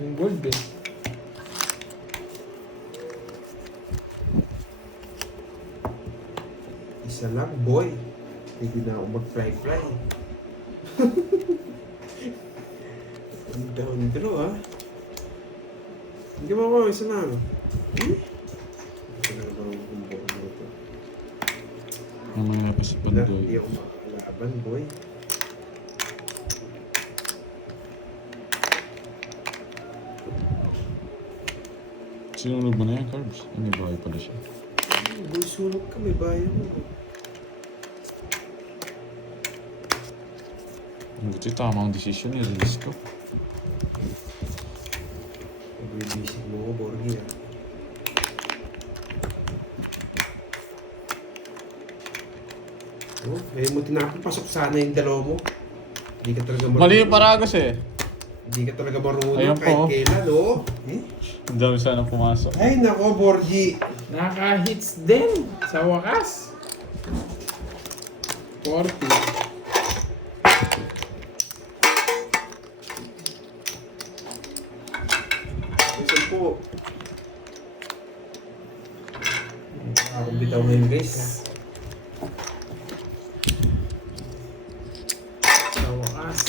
Yung gold eh. Isa lang, boy. Hindi na ako mag-fly-fly. Down draw, ha? Hindi mo ako, isa lang. Isa lang ba ang kumbok mo ito? Mamaya pa si Hindi Pandoy. ako makakalaban, boy. Sinunog mo na yan, Carbs? Ay, may bahay pala siya. Boy, sunog ka, may bayan mo. Buti tama ang desisyon, i-release ko. Pag-releasing mo ko, Borgi, ha? Oh, ngayon mo tinapin, pasok sana yung dalawa mo. Hindi ka talaga marunong. Mali yung Paragos eh. Hindi ka talaga marunong Ayun kahit po. kailan, oh. Eh? Ang dami sana pumasok. Ay, nako, Borgi. Naka-hits din sa wakas. 40. Isa po. Ako bitaw ngayon, guys. Sa wakas.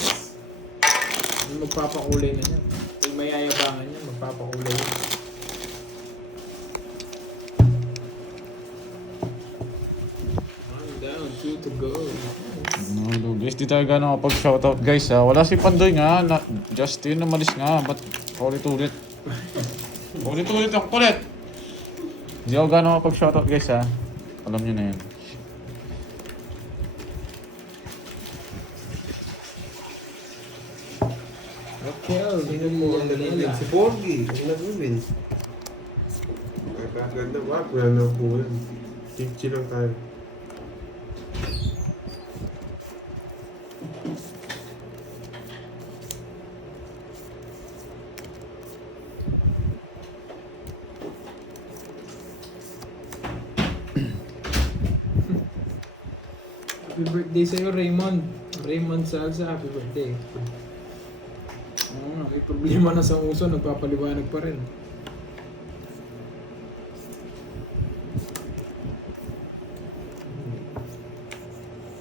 Yung magpapakulay na yan. Yung mayayabangan niya, magpapakulay yan. One down, 2 to go. Hello guys, di tayo gano'ng kapag-shoutout guys ha. Wala si Pandoy nga, Justin umalis nga, ba't ulit-ulit? Ulit-ulit ang kulit! Hindi ako gano'ng kapag-shoutout guys ha. Alam nyo na yan. Okay, Sino po ang nag-win? Si Borgi. Ang nag-win. Kaganda ba? Wala na po yan. Chill lang tayo. Happy birthday sa'yo, Raymond. Raymond Salsa, happy birthday. Oo nga, may problema na sa uso, nagpapaliwanag pa rin.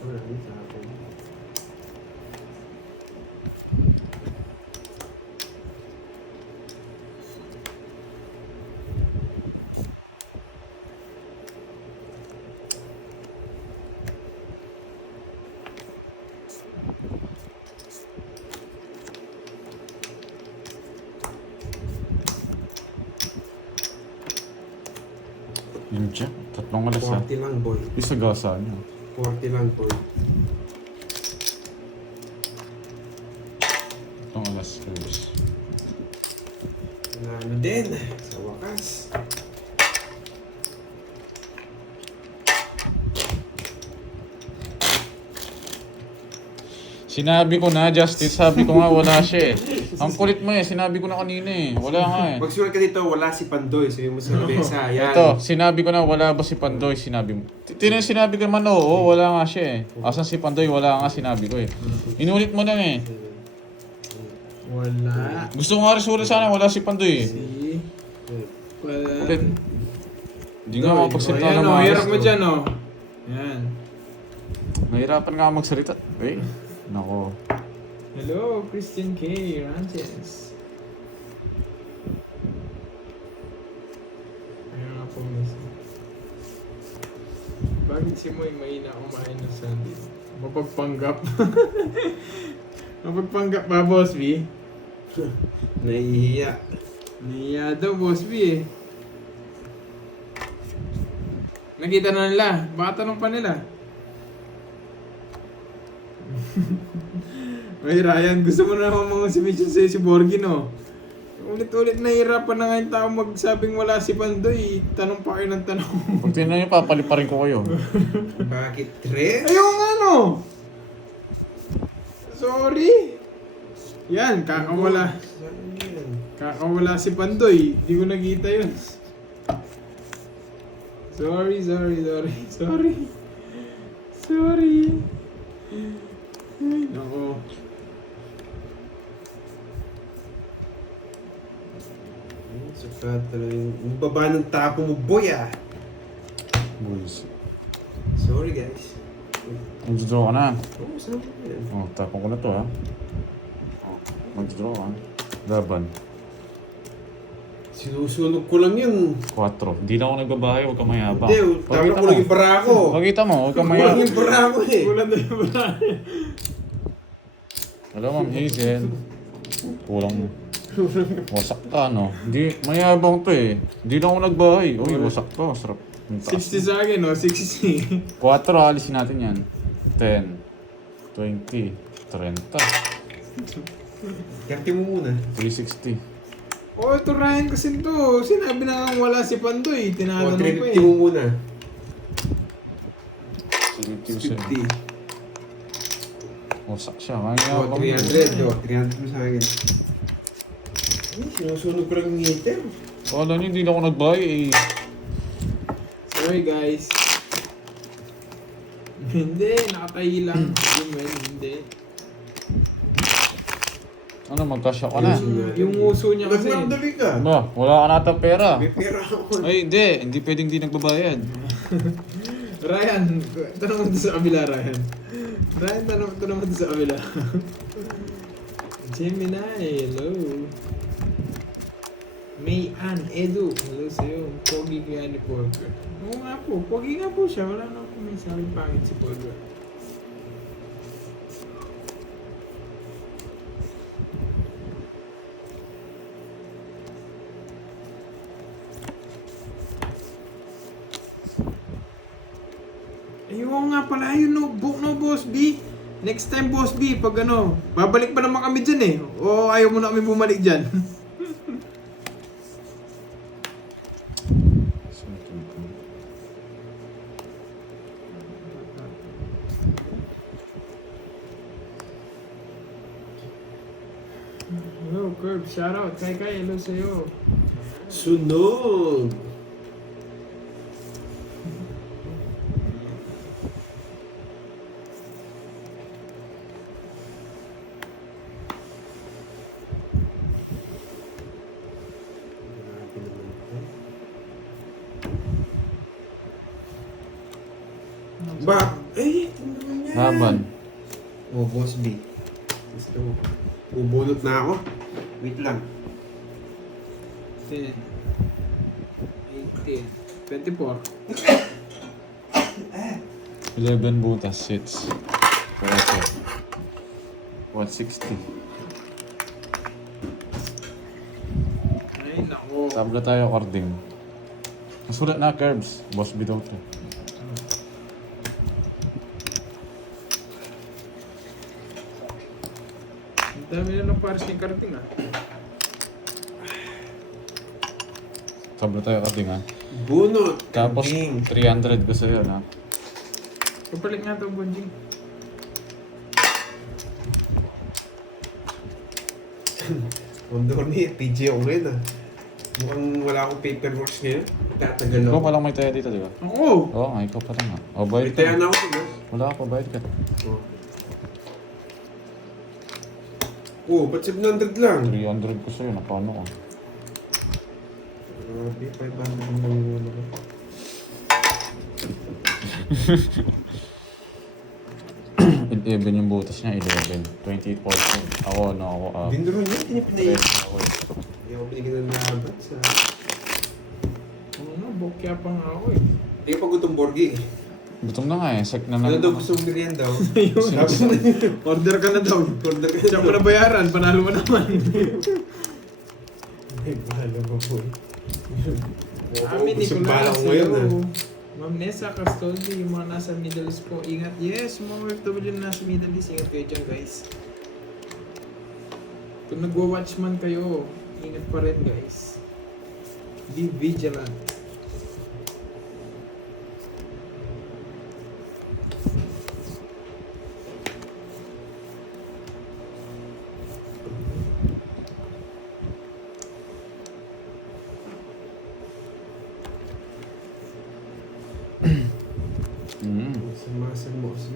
Wala rin sa akin. Yun siya, tatlong alas ha. 40 lang, boy. Isa gasa niya. 40 lang, boy. Tatlong alas Carbs. Nanalo din. Sa wakas. Sinabi ko na, Justin, sabi ko nga wala siya eh. Ang kulit mo eh, sinabi ko na kanina eh. Wala nga eh. Magsulat ka dito, wala si Pandoy. Sabi mo sa mesa, yan. Ito, sinabi ko na wala ba si Pandoy, sinabi mo. Sinabi ko naman oo, wala nga siya eh. Asan si Pandoy, wala nga sinabi ko eh. Inulit mo lang eh. Wala. Gusto ko nga rin sana, wala si Pandoy eh. Si... Wala. Ulit. Hindi nga makapagsalita Ayan ng o, maayos. hirap mo dyan o. Yan. Mahirapan nga magsalita. Eh, nako. Hello, Christian K. Ranches. Ayun nga po, miss. Bakit si Moy mahina kumain ng sandwich? Mapagpanggap. Mapagpanggap ba, Boss B? Nahihiya. Niya daw, Boss B eh. Nakita na nila. Baka tanong pa nila. Ay, Ryan, gusto mo na naman mga submission sa'yo si Borgi, no? Ulit-ulit nahihirapan na nga yung tao magsabing wala si Pandoy. Tanong pa kayo ng tanong. Pag tinan niyo, papaliparin ko kayo. Bakit, Tre? Ayun nga, no? Sorry. Yan, kakawala. Saan yan? Kakawala si Pandoy. Hindi ko nakita yun. Sorry. Ay, nako. Saka talaga yung baba ng tapo mo, boy ah. Boys. Sorry guys. Mag-draw ka na. Oo, saan ko yan? Oh, tapong ko na to ha. Oh, mag-draw ka. Laban. Sinusunog ko lang yun. 4. Hindi na ako nagbabahay, huwag ka mayabang. Hindi, tama ko lang yung barako. Pakita mo, huwag ka Kulang mayabang. yung barako eh. Kulang na yung wala. Alam mo, Hazel. Kulang mo. Wasak ka, no? Hindi, mayabang to eh. Hindi na ako nagbahay. Uy, wasak to. Sarap. Yung taas. 60 sa akin, no? 60. 4, alisin natin yan. 10, 20, 30, Karte mo muna. 360. Oh, ito Ryan kasi to. Sinabi na nga wala si Pandoy. O, Tinatanong ko 350 mo muna. 50. 50. Wasak siya. O, Mayabang. 300. O, 300 mo sa akin. Ay, sinusunog ko lang yung heater. Wala niyo, hindi na ako nagbahay eh. Sorry guys. Hindi, nakatayi lang. Hindi. Ano, magkasya ka na. Yung uso niya kasi. Nagmamdali ka. Ba, wala ka nata pera. May pera ako. Ay, hindi pwedeng di nagbabayad. Ryan, tanong mo dito sa kabila, Ryan. Ryan, tanong mo dito sa kabila. Gemini, hello. May Ann, Edu, hello sa'yo. Pogi kaya ni Porker. Oo nga po, pogi nga po siya. Wala na po may sabing pangit si Porker. Ayun nga pala, yun no, Boss B. Next time, Boss B, pag ano, babalik pa naman kami dyan eh. O ayaw mo na kami bumalik dyan. Hello, Curb, shoutout. Kai, hello sa'yo. Sunog. Ba? Eh, tingnan niya. Laban. Oh, Boss B. Gusto mo. Bubunot na ako. Wait lang. 10, 18, 24. 11 butas, sits. 160. Ay, nako. Tabla tayo, carding. Masulat na, Curbs. Boss B daw to. Ang dami na ng pares ng karating ah. Tabla tayo, carding ha. Bunot. Tapos, Kambing. 300 ko sa'yo na. Papalit nga ito, Bonjing. Ondor niya, PG ako ngayon ah. Mukhang wala akong paperwork ngayon. Tatagal Ikaw ako. palang may taya dito, di ba? Ako! Oo nga, ikaw pa lang ha. O, bayad Ritayan ka. na ako, diba? Wala ako, bayad ka. Oh, ba't 700 lang? 300 ko sa'yo, napano ka? Grabe, 500 lang yung ano ko. Even yung butas niya, 11. 28 portion. Ako, ano ako, Binduro niya, tinipinay. 13 ako. Hindi ako binigyan ng labat sa... Oo nga, bokya pa nga ako eh. Hindi pa gutong borgi. Gutom na nga eh, sek na Ano lang. daw gusto mong merienda daw? Order ka na daw. Order ka Siya mo na bayaran, panalo mo naman. Ay, bahala mo po eh. Amin, Gusto Nicolas. bahala ko ngayon ah. Ma'am Nessa Castoldi, yung mga nasa Middle East po, ingat. Yes, yung mga OFW na nasa Middle East, ingat kayo dyan guys. Kung nagwa-watch man kayo, ingat pa rin guys. Be vigilant. Kasamasan mo si...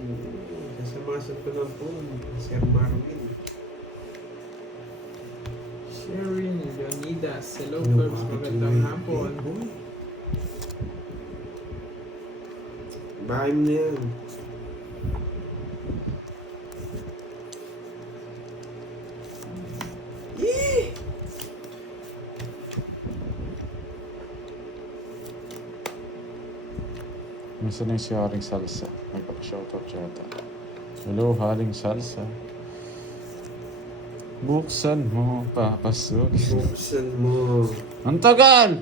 Kasamasan ko lang po, Sir Marvin. Sharing, Leonidas. Hello, Ano, Curbs. bakit Magandang may- hapon. Boy. Bahay mo na yan. Yee! Minsan na yung si Haring Salsa. May paka-shoutout siya ata. Hello, Haring Salsa. Buksan mo, papasok. Buksan mo. Ang tagal!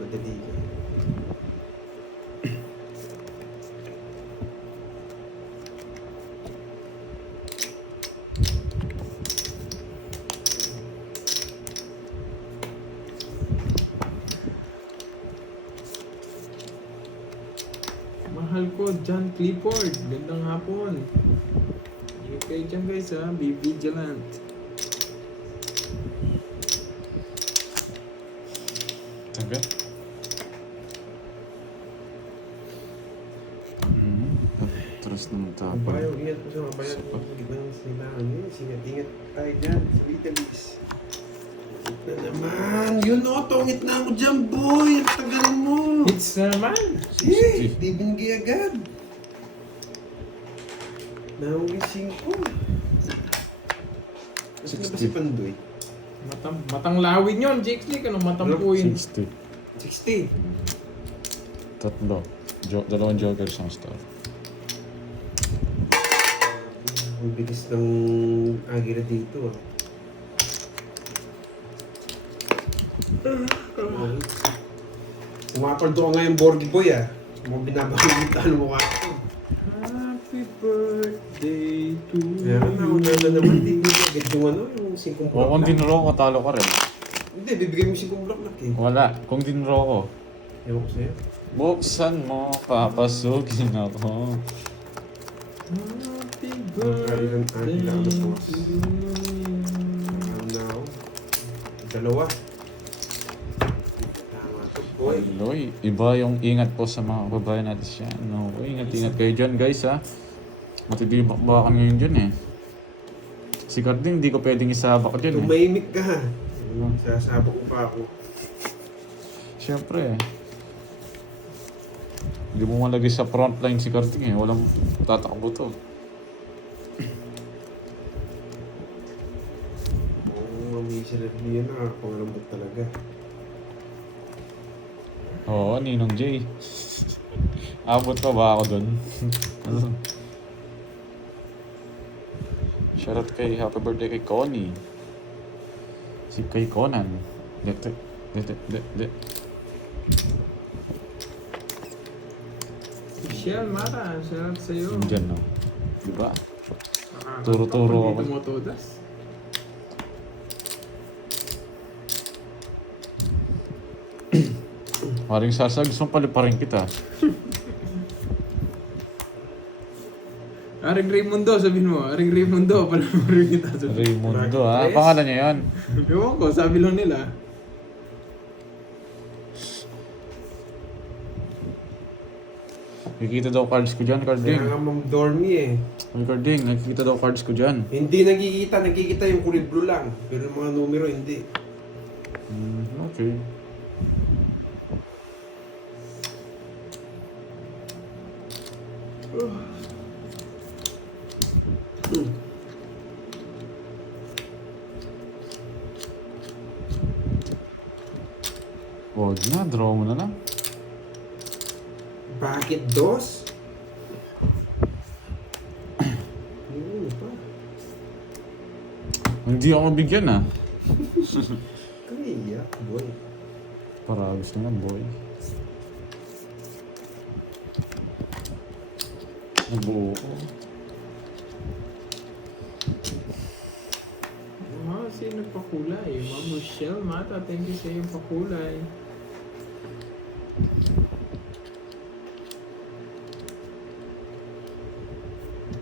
Madali ka. Mahal ko, John Clifford. Gandang hapon. Ingat kayo dyan guys ha. Be vigilant. Tagal. Atras ng Ang tapon. bayo, ingat po sa mga bayan mo. Hindi ba naman sila ano yun? Ingat tayo dyan sa Vitalis. Na naman! Yun o, tungit na ako dyan, boy! Ang tagal mo! Hits na naman. Eh, di binigay agad. Nahuli 5. Kasi na ba si 60. Pandoy? Matang lawin yun, Jake Lee. Anong matampuin? 60. 60. Tatlo. Dalawang joker, isang star. Ang bilis ng Aguila dito ah. Umapaldo ko ngayon, Borgie Boy ah. Mga binabagitan mo mukha ko. Happy birthday to Kaya nga, ako na naman din dito. Agad yung ano, yung 5 O kung block. dinro ko, talo ka rin. Hindi, bibigay mo 5 block na eh. Wala. Kung dinro ko, Ewan ko sa'yo. buksan mo, papasukin ako. Happy Kailan birthday Aguila ano po? to you. Alam na ako. Dalawa. Tama to, boy. Loy, iba yung ingat po sa mga kababayan natin siya. No, ingat kayo dyan guys ha. Matitibak ba kami ngayon dyan eh. Si Carding, hindi ko pwedeng isabak dyan eh. Tumahimik ka ha. Sasabak ko pa ako. Siyempre eh. Hindi mo malagay sa front line si Carding eh. Walang tatakbo to. Oo, may sila yun na. Pangalambot talaga. Oo, Ninong J. Abot pa ba ako dun? Shoutout kay happy birthday kay Connie. Si kay Conan. De. Michelle Mara, shout out sa'yo. Diyan no. Diba? Ah, Turo-turo Dito ako. mo todas. Maring Salsa, gusto mong paliparin kita. Aring Raymundo, sabihin mo. Aring Raymundo, pala mo rin kita. Raymundo ha. Pangalan niya yan. Ewan ko, sabi lang nila. Nakikita daw cards ko dyan, Kaya Carding. nga Ma'am Dormy eh. Ay, Carding, nakikita daw cards ko dyan. Hindi nakikita yung kuliblo lang. Pero yung mga numero hindi. Okay. Wag na, draw mo na lang. Bakit dos? Pa. Hindi ako mabigyan ah. Kaya, boy. Paragos na lang, boy. Nabuo ko. Sino pa kulay? Ma'am Michelle Mata, thank you sa iyong pakulay.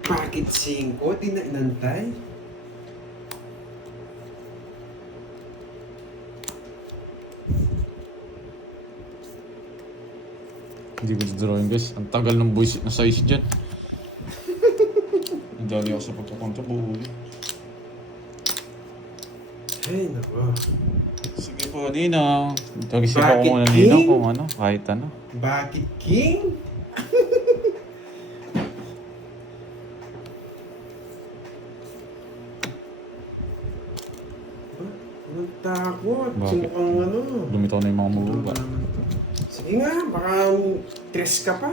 Bakit 5? Di na inantay? Hindi ko drawing guys. Ang tagal ng voice na size dyan. Nadali ako sa pagkakonto, buo. Ay, nako. Sige po, Ninong. Pag-isipan ko Bakit, muna, King? Ninong, kung ano, kahit ano. Bakit, King? Anong takot? Bakit? Sumukang ano. Lumitaw na yung mga mabuba. Ano naman to? Sige nga, baka tres ka pa.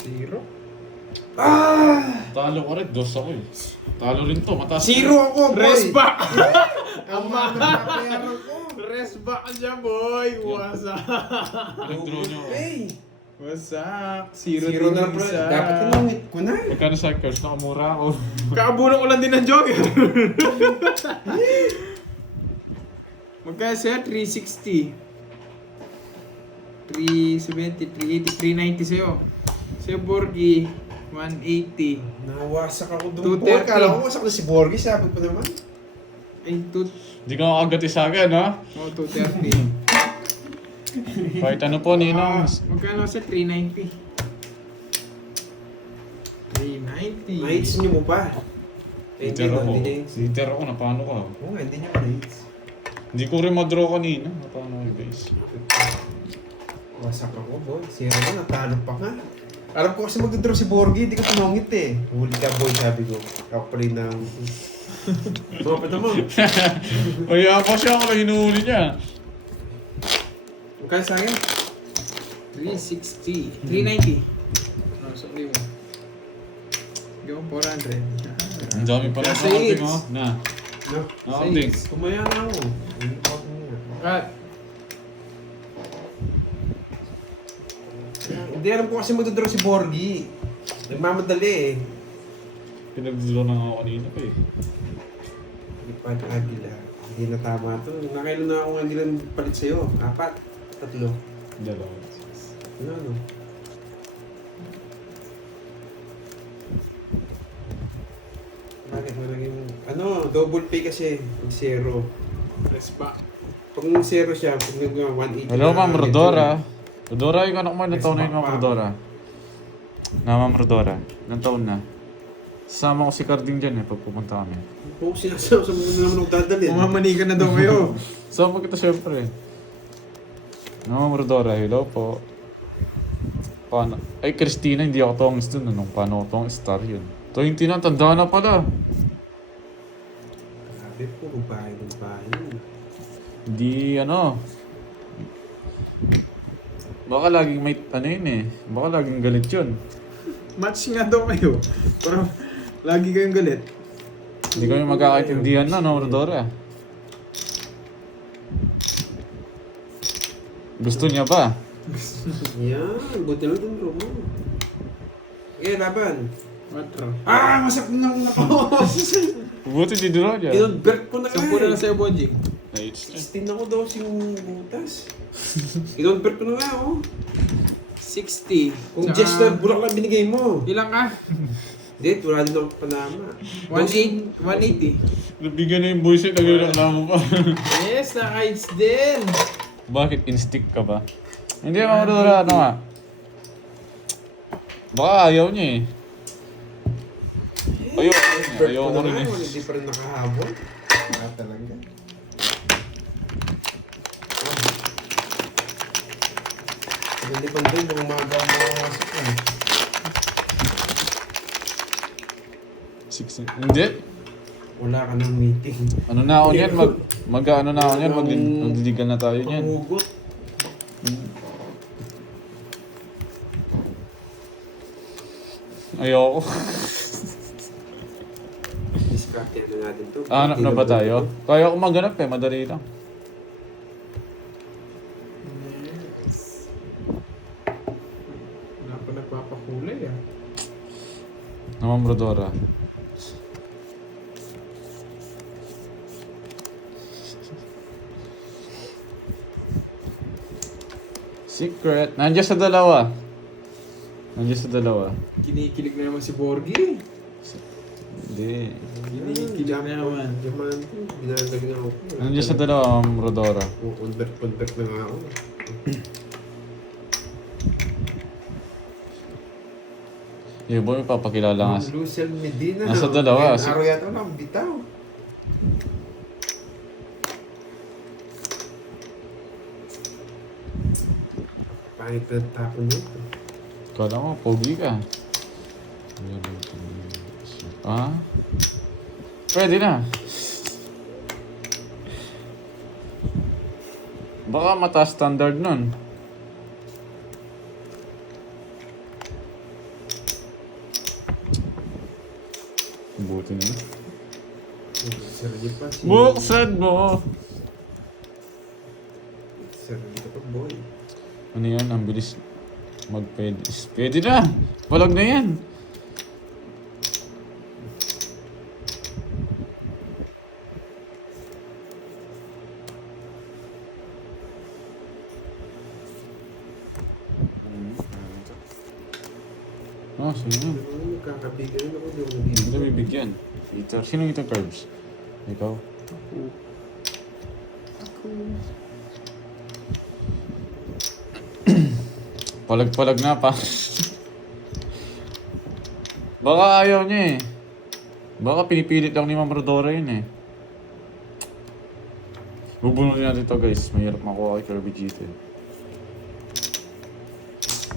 Zero? Ah! Talo ko rin, dos ako eh. Talo rin to, mataas. Zero ako, boy! Rest back! Ang mga napapayaran ko. Rest back ka dyan, boy! Wasak! Nag-draw nyo. Hey! Wasak! Zero, Zero din na yung bro. isa. Dapat tinungit ko na. Magkano sa curse? Nakamura ako. Kakabulong ko lang din ng Joker. Magkano siya? 360. 370, 380, 390 sa'yo. Sa'yo, Borgie, 180. Nawasak ako doon po. 230. Kala ko wasak na si Borgie. Sabi ko naman. Ay, Hindi ka makagati sa akin, ha? 230. Kahit ano po, Ninong. Magkano siya? 390. 390. Nights niyo mo pa. Eh, Hitter ako. hindi niya. Hitter ako, napano ka? Oo nga, hindi niya nights. Hindi ko rin madraw kanina. Napano ko guys. Wasak ako, boy. Zero na, natalo pa nga. Alam ko kasi mag-draw si Borgie, hindi ko sinungit eh. Huli ka, boy, sabi ko. Ako pa rin ng... Mapata mo. Kaya pa siya ako na hinuhuli niya. Magkano sa akin? 360. 390. No, sorry mo. Go, 400. Ang dami pa lang Nasa sa ating, eights. oh. Na. No. Nakating. Tumaya na ako. Cut. Hindi, alam ko kasi mag-draw si Borgie. Nagmamadali eh. Pinag-draw na ako kanina pa eh. Ipad Aguila. Hindi na tama to. Nakailan na ako hindi lang palit sa'yo. 4. 3. Dalawa. Ano? Bakit mo naging... Ano, double pay kasi. Pag zero. Rest back. Pag zero siya, pag nag 180 Hello, na, Ma'am ito. Rodora. Rodora, yung anak mo, ilang Yes, taon na yun, Ma'am Papa. Rodora? Na, Ma'am Rodora. Ilang taon na? Sama ko si Carding dyan eh, pag pupunta kami. Kung sinasabi sa mga naman nagdadalhin. Mamamani ka na daw kayo. Sama kita syempre. No, Ma'am Rodora, hello po. Paano? Ay, Christina, hindi ako tongis dun. Anong paano ako tongis star yun? 20 na, tanda na pala. Sabi po, bahay ng bahay. Hindi, ano. Baka laging may, ano yun eh. Baka laging galit yun. Match nga daw kayo. Pero lagi kayong galit. Hindi kami magkakaintindihan na, no, Rodora? Gusto niya ba? Yan, buti lang din bro mo. Okay, laban. 4. Ah, masak na lang ako. Buti di draw niya. Inonvert ko na nga 10 na lang eh. sa'yo, Bonjing. Na-hits niya. 16 ako daw yung butas. Inonvert ko na nga oh. 60. Kung Tsaka- just na bulak lang binigay mo. Ilang ka? Date, wala din ako panama. 180. Nabigyan na yung voice eh, nagreklamo pa. Yes, naka-hits din. Bakit in-stick ka ba? Hindi, Ma'am Rodora, ano nga? Baka ayaw niya eh. Ayaw ko rin eh. Hindi pa rin nakahabol. Wala talaga. Hindi pa rin kung umaga ang mga masok eh. 16. Hindi. Wala ka ng meeting. Ano na ako niyan? Mag-ano na ako niyan? Magdiligan na tayo niyan. Panghugot. Ayoko. Distracted na natin to. Hanap na ba tayo? Kaya ko maghanap eh, madali lang. Yes. Wala pa nagpapakulay ah. Ma'am Rodora. Secret. Nandiyan sa dalawa. Nandiyan sa dalawa. Kinikilig na naman si Borgie. Hindi. Kinikilig na naman. Jaman ko. Binalag na ako. Nandiyan sa dalawa, Ma'am Rodora. Convert na nga ako. Yung boy, papakilala nga. Lucel Medina. Nasa no? dalawa, Ngayon, si- araw yata lang, bitaw. Pangit na tapon nito. Kala mo, pogi ka. Ah? Pwede na. Baka mataas standard nun. Buti na. Sarili pa. Buksan mo! Sarili ka pa, boy. Ano yan? Ang bilis magpwede. Pwede na! Walag na yan! Ah, sino? Nagkakabigan ako doon. Hindi bibigyan. Eater. Sino eater curbs? Ikaw? Palag-palag na pa. Baka ayaw niya eh. Baka pinipilit lang ni Ma'am Rodora yun eh. Bubunutin natin ito guys. Mahirap makuha kay Kirby GT.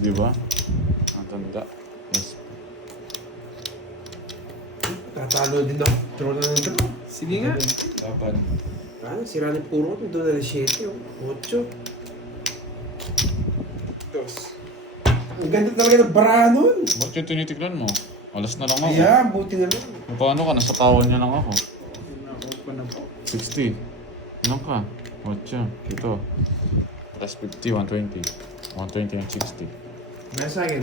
Di ba? Ang tanda. Yes. Tatalo din ako. Throw na ng throw. Sige nga. Laban. Ano, sira ni puro. Doon na 7. 8. Dos. Ang ganda talaga ng baraha nun. Ba't yung tinitignan mo? Alas na lang ako. Ayan, buti na lang. Paano ka? Nasa tawan niya lang ako. Na-open na po. 60. Ilan ka? Watcha. Ito. Plus 50, 120. 120 and 60. May sa akin.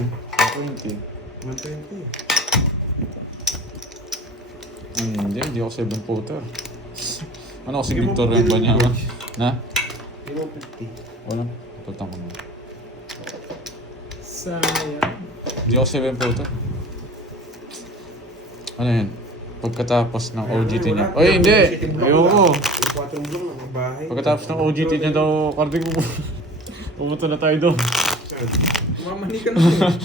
120. 120. Hindi ako 7 footer. Ano kasi Victor yung banyaman? Na? Hindi mo 50. Wala. Tutang ko na. Sayang. Hindi ako 7 footer. Ano yan? Pagkatapos ng OGT niya. Oy, hindi! Ayoko! Yung 4 block ng mga bahay. Pagkatapos ng OGT niya daw, karding mo. Pumunta na tayo doon. Mamani ka na yun.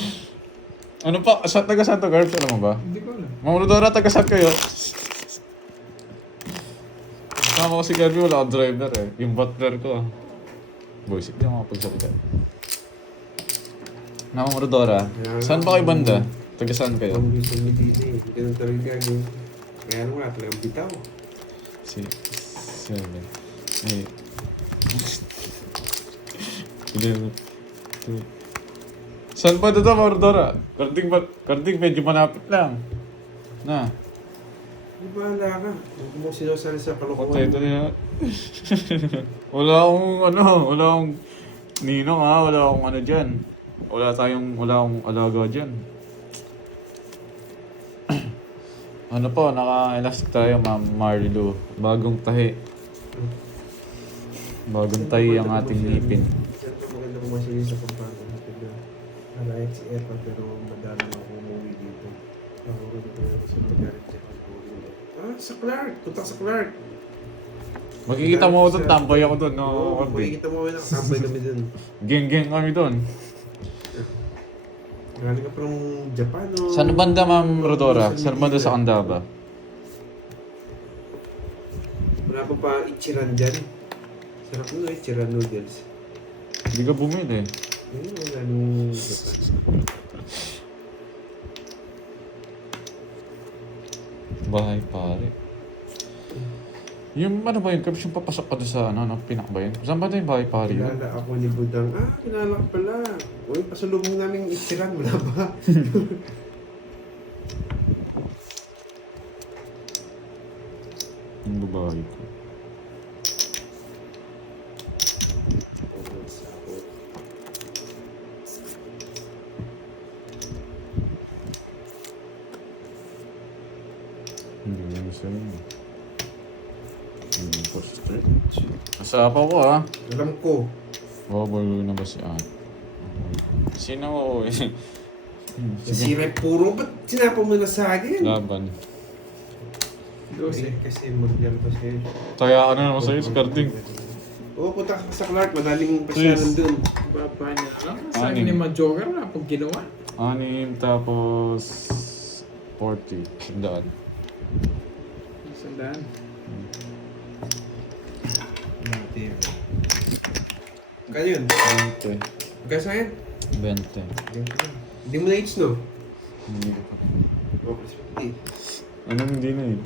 Ano pa? Taga-saan to, Garbs? Alam mo ba? Hindi ko alam. Mga Rodora, taga-saan kayo? Kasama ko si Garby, wala akong driver eh. Yung butler ko. Boys, hindi ako makapagsalita. Mga Rodora, saan ba kayo banda? Taga-saan kayo? Ang gusto ni DJ. Ganun talaga gagawin. Kaya ano nga, talagang bitaw. 6, 7, 8. 11, 2. Saan ba ito mga Rodora? Karding medyo malapit lang. Na. Di ba ala ka? Huwag mo sinasali sa Patay kalokohan. ito niya. Wala akong ninong ha, wala akong ano dyan. Wala akong alaga dyan. Ano po, naka-elastic tayo, Ma'am Marilu. Bagong tahi. Bagong tahi ang ating ngipin. Saan ka maganda kumasili sa pagbago? Nalayag si Epa pero madami ako umuwi dito. Ako rin ko sa lugar sa pagbuhin. Sa Clark! Punta sa Clark! Makikita mo ako doon, tambay ako doon. No, Oo, Corby. makikita mo nakasabay kami dun. Geng-geng kami doon. Galing ka parang Japan o... Saan banda, Ma'am Rodora? Saan banda sa Candaba? Wala pa Ichiran dyan. Sarap nyo Ichiran noodles. Hindi ka bumili. Ayun, wala nung Japan. Bahay pare. Yung ano ba yun? Kapag yung papasok ka doon sa ano, pinak ba yun? Saan ba ito yung bahay pare yun? Kilala ako ni Budang. Kilala ka pala. Uy, pasalubong namin Ichiran. Wala ba? Yung babae ko. Hindi mo sa'yo. Hindi ko straight. Nasapa ko ah. Alam ko. Babaluin na ba si Ann? Sino mo eh? Si Rep puro. Ba't sinapa mo na sa akin? Laban. 12. Kasi mag-lampas kayo. Kaya ano naman sa'yo, skirting. Oo, punta ka sa Clark. Madaling pasyalan dun. Baba niya lang. Sa akin Anim. ni Majogar, wala pong ginawa. 6 tapos 40. Sandaan. Sandaan. Kaya yun. 20. Magkano sa akin? 20. Hindi mo na-age, no? Hindi ko pa. Oh, plus 50. Anong hindi na yun?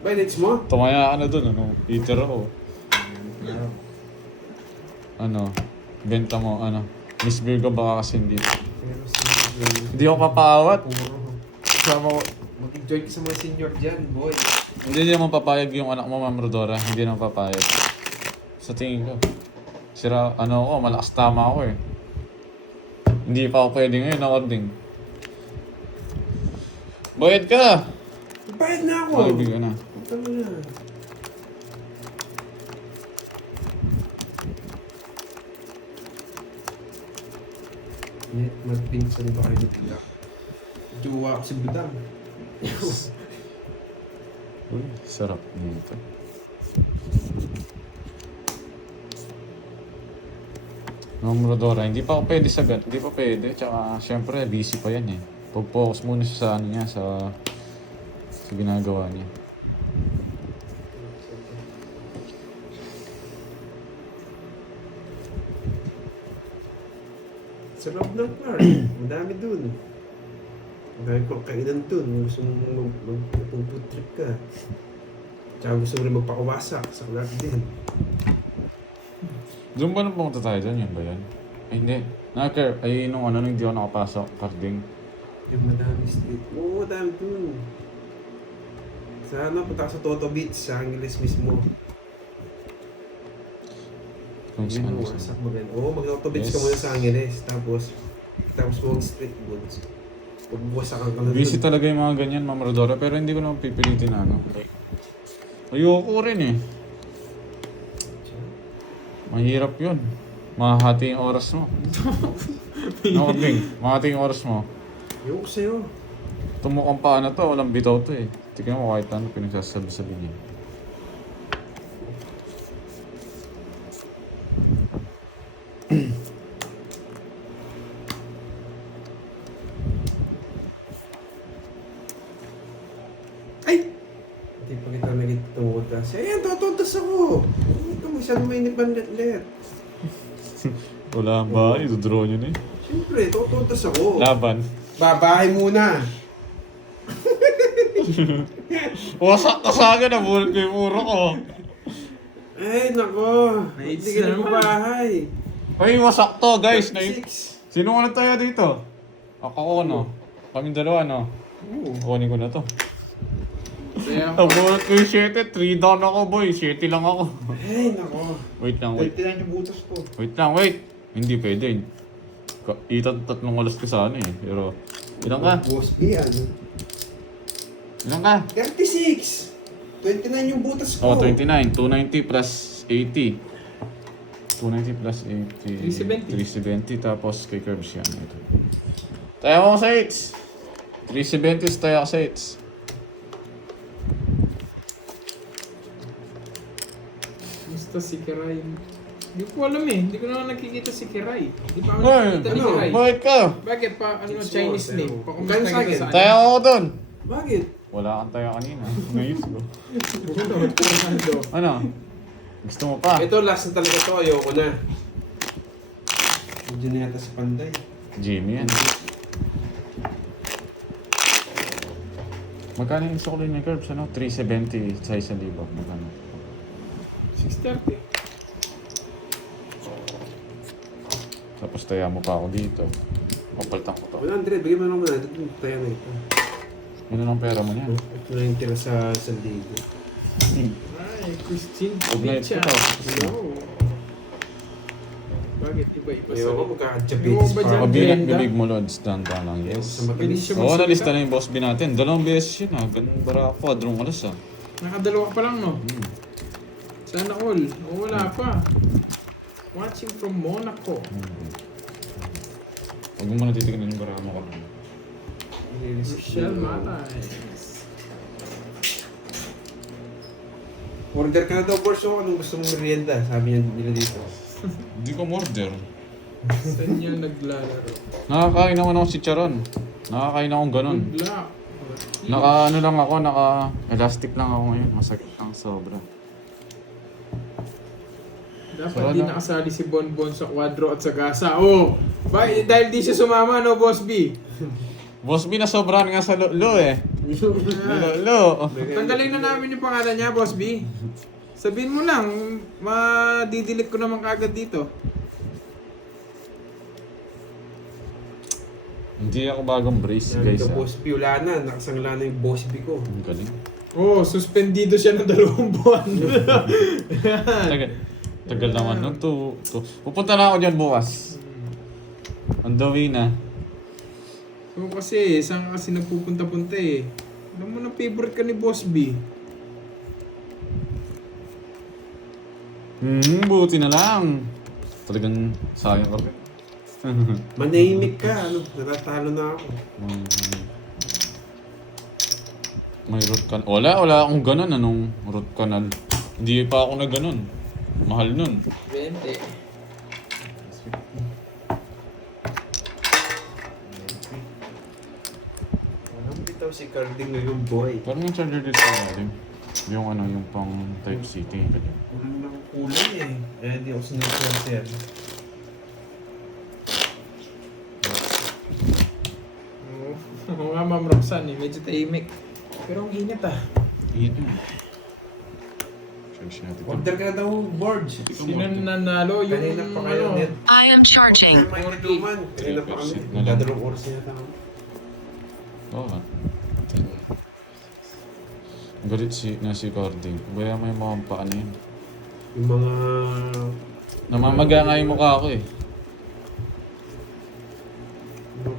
Ba, na-age mo? Tumaya ka na dun, ano? Eater ako. Ano? Benta mo, ano? Miss Beer ka baka kasi hindi. Pero Hindi ako papaawat. puro. Kasama ko. Mag-enjoy ka sa mga senior dyan, boy. Hindi naman papayag yung anak mo, Ma'am Rodora. Hindi naman papayag. Sa tingin ko. Sira, ano ako, malakas tama ako eh. Hindi pa ako pwede ngayon, according. Bayad ka! Bayad na ako! Ay, bigyan na. Punta mo na. Magpinsan ba kayo ni Pilak? Jowa ako si Budang. Uy, sarap nito. Ma'am Rodora, hindi pa ako pwede sagad. Hindi pa pwede. Tsaka, syempre, busy pa yan eh. Pag-focus muna siya sa ano niya, sa ginagawa niya. Sa loob ng park, madami dun. Madami pang kainan dun. Gusto mong mag-food trip ka. Tsaka gusto mo rin magpakuwasak sa Clark din. Doon ba nang pumunta tayo dyan? Yun ba yan? Ay, hindi. Ay, nung hindi ako nakapasok. Carding. Yung madami street. Oo, madami dun. Sa ano, punta ka sa Toto Beach, sa Angeles mismo. Kung Yun saan mo, sa... wasak mo rin. Oo, mag-Toto Beach ka Yes. muna sa Angeles. Tapos mag-street goods. Magbuwasakan ka na Busy dun. talaga yung mga ganyan, Ma'am Rodora. Pero hindi ko naman pipilitin na ano. Ayoko rin eh. Mahirap yun. Mahati yung oras mo. Nakabing, mahati yung oras mo. Ayoko sa'yo. Tumukang pa na to, walang bitaw to eh. Tignan mo kahit ano pinagsasabi-sabi niya. Ay! Hindi pa kita nagtutumutas. Ayan, tutuntas ako. Ito, masyado may nipanlet-let. Wala ba? Idodraw nyo na eh. Siyempre, tutuntas ako. Laban. Babahay muna. Wasak ka sa akin, nabulot ko yung uro ko. Ay, nako. Nice Hindi ka na naman. mabahay. Ay, wasak to guys. 6. Sino nga tayo dito? Ako, no? Kaming dalawa, no? Oo. Kunin ko na to. Kaya ako. Nabulot ko yung 7, 3 down ako boy. 7 lang ako. Ay, nako. Wait lang, wait. 29 yung butas ko. Wait lang, wait. Hindi pwede. Tatlong oras ka sa ano eh. Pero, ilan ka? Boss B, ano? Ilan ka? 36. 29 yung butas ko. Oh, 29. 290 plus 80. 290 plus 80. 370. Tapos kay Curbs yan. Ito. Tayo ako sa 8. 370 tayo ako sa 8. Gusto si Kiray. Hindi ko alam eh. Hindi ko naman nakikita si Kiray. Hindi pa ako Boy, nakikita ni ano? Kiray. bakit ka? Bakit pa? Ano It's Chinese more, name? pero- Pakumusta Magkano sa kita akin? sa Tayo ako doon. Bakit? Wala kang tayo kanina. Ngayos ko. Fernando. Ano? Gusto mo pa? Ito, last na talaga to. Ayoko na. Medyo na yata sa panday. Jimmy yan. Magkano yung gusto ko rin yung Curbs? Ano? 370 sa 1,000. Magkano? 6:30. Tapos taya mo pa ako dito. Papalitan ko to. 100, bigyan mo naman na. Dito tayo na ito. Ano ng pera mo niyan? Ito na yung tira sa ligo. Ay, Christine Ugnay Picha. ito. Hello. Bakit iba-iba Ayoko, sa... magka-diabetes Ayoko ba pa. dyan? Mabigat Brenda? bibig mo, Lods. Dantan lang, yes. Sa matamis. Siya Oo, magsalita. nalista na yung boss B natin. 2 beses yun ah. Ganun bara ako. Quadrong alas ah. Nakadalawa ka pa lang, no? Hmm. Sana all. O wala pa. Watching from Monaco. Huwag mo muna titignan yung bara mo ko. Michelle Matay. Order ka na daw, boss. So, anong gusto mong merienda? Sabi niya nila dito. Hindi ko order. Saan niya naglalaro? Nakakain ako ng chicharon. Nakakain akong ganun. Good luck. Naka ano lang ako, naka elastic lang ako ngayon. Masakit lang sobra. Dapat Sarado. di nakasali si Bonbon sa Quadro at sa Gasa. Oh! Dahil di siya sumama, no, Boss B? Boss B na sobrahan nga sa Lolo eh. Lolo. Tanggalin na namin yung pangalan niya, Boss B. Sabihin mo lang, madidelete ko naman kagad dito. Hindi ako bagong brace Yan guys. ka, ah. Boss B. Wala na. Nakasangla na yung Boss B ko. Ang galing. Oh, suspendido siya ng 2 buwan. Tagal naman nun to. Pupunta na ako dyan bukas. On the way na. So kasi, saan ka kasi nagpupunta-punta eh. Alam mo na favorite ka ni Boss B. Buti na lang. Talagang sayang ka rin. Manahimik ka. Ano? Natatalo na ako. May root canal. Wala akong ganun. Anong root canal? Hindi pa ako na ganun. Mahal nun. 20. Walang bitaw si Carding ngayon, boy. Parang yung charger dito sa ilalim. Yung ano, yung pang type C. Tingin ka dyan. Walang lang kulay eh. Eh, di ako sinasensel. Oo nga, Ma'am Roxanne eh. Medyo tahimik. Pero ang init ah. Iyan yun. Charge natin. Order ka daw, boards. Sino nanalo? Yung Kanina pa kayo, ano? net. I am charging. Kanina pa kami. Dadalawang oras na yata kami. Oo nga. Galit si Carding. Baya may mga paano yun. Yung mga... Namamaga nga yung mukha ko eh.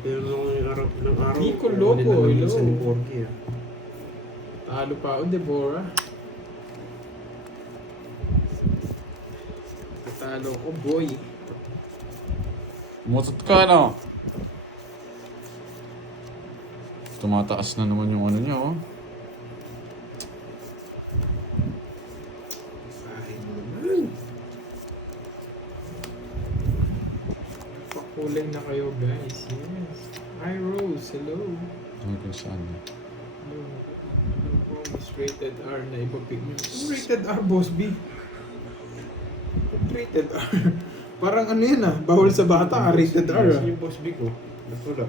Pero nung araw, ng araw, Nico kukunin Loco, na naman hello. sa ni Porky, ah. Talo pa ako, Deborah. Talo ko, boy. Mutot ka no? Tumataas na naman yung ano niya oh. Ay, naman. Pakulay na kayo, guys. Yes. Hi, Rose. Hello. Ano kung saan? Hello. Hello po, Miss Rated R na iba pick mo. Yung Rated R, Boss B. Yung Rated R. Parang ano yan ah. Bawal sa bata, Rated R ah. Saan yung Boss B ko? Natula.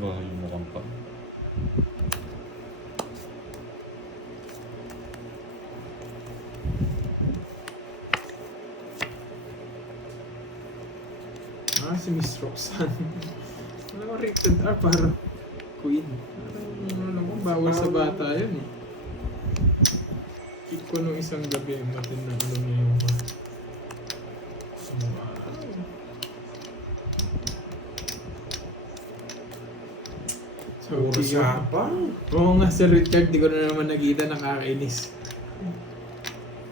Bahay yung mukhang pa. Ah, si Miss Roxanne. Ano mo, Rated R para Queen. Ano mo, bawal sa bata yun eh. Pick ko nung isang gabi, matindang ano niya yung Puro di yun. sapang. Oo nga, Sir Richard, di ko na naman nakita, nakakainis.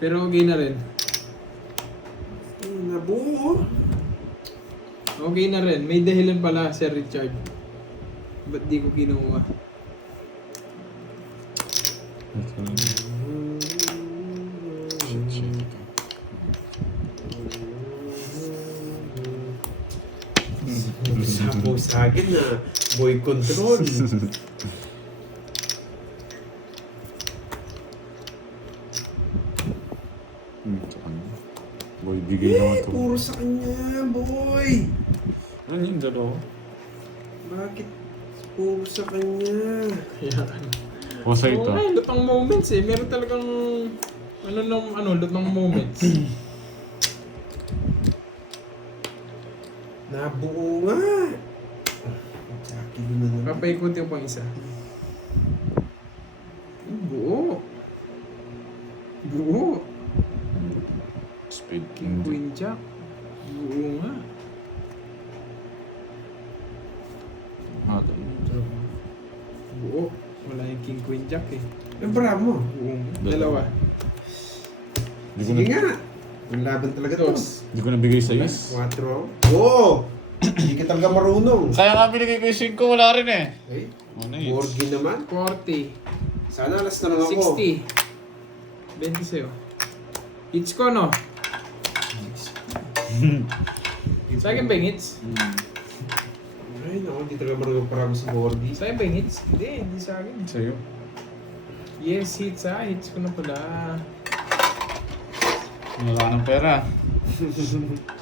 Pero okay na rin. Nabuo. Okay na rin. May dahilan pala, Sir Richard. Ba't di ko kinuha? Sapo sa akin na boy control. Boy, bigay naman ko. Puro sa kanya, boy. Ano yung dalawa? Bakit puro sa kanya? Yan. O sa Oo ito. nga, lutang moments eh. Meron talagang lutang moments. Nabuo nga. Sa akin na naman. Papaikutin ko pang isa. Buo. Buo. Speed King King. Queen Jack. Buo nga. Buo. Wala yung King Queen Jack eh. Eh, bravo. Buo nga. Dalawa. Di ko Sige na, nga. Yung laban talaga to. Dos. di ko nabigay sa is. 4. Oo! Hindi ka talaga marunong. Kaya nga binigay ko yung 5, wala rin eh. Eh, Ano yun? Borgi naman. 40. Sana alas na lang ako. 60. 20 sa'yo. Each ko no? Sa akin ba yung hits? Ay, naku, hindi talaga marunong parang si Bordy. Sa akin ba yung hits? Hindi sa akin. Sa'yo. Yes, hits hits ko na pala. Wala ka ng pera.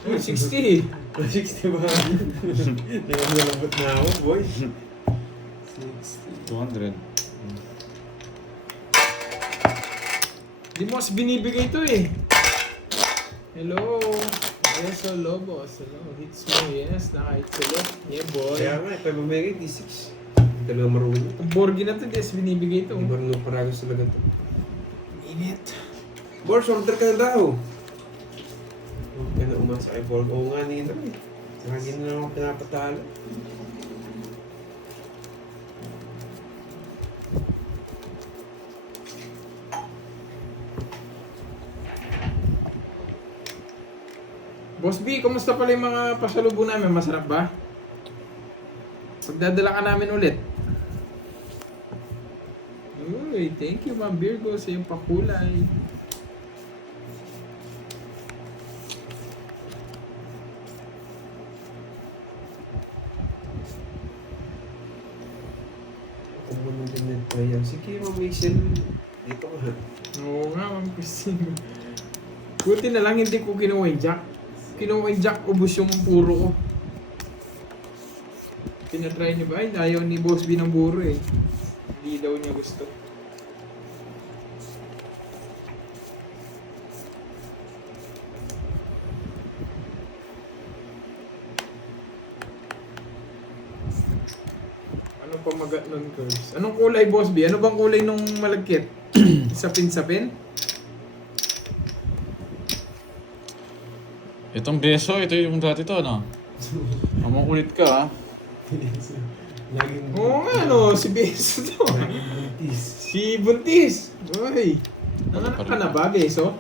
Oh, 60. 60 ba? Nalambot na ako, boy. 60. 200. Di mo kasi binibigay ito eh. Hello. Yes, hello boss. Hello. Hits mo, yes. Naka-hits ulit. Yeah, boy. Kaya nga, ito bumigay, D6. Hindi talaga marunong. Ang Borgi na ito, di kasi binibigay ito. Hindi marunong paragos talaga ito. Init. Boss, order ka na daw. Huwag ka na umasa kay Borg. Oo nga, nina eh. Saka hindi na ako pinapatalo. Boss B, kumusta pala yung mga pasalubong namin? Masarap ba? Pagdadala ka namin ulit. Uy, thank you Ma'am Virgo sa iyong pakulay. Kung mo nang ganyan pa yan. Sige, Ma'am Hazel. Dito ka. Oo nga, Ma'am Christine. Buti na lang hindi ko kinuha yung jack. Kinuha yung jack, ubos yung puro ko. Tinatry niyo ba? Ay, ayaw ni Boss B ng buro eh. Hindi daw niya gusto. Ano pa magat nun, Curse? Anong kulay, Boss B? Ano bang kulay nung malagkit? Sapin-sapin? Itong beso, ito yung dati to, no? Mamukulit ka, ha? Laging Oo nga, no. Si Beso to. Laging buntis. Si Buntis. Uy. Nanganak ka na ba, Beso?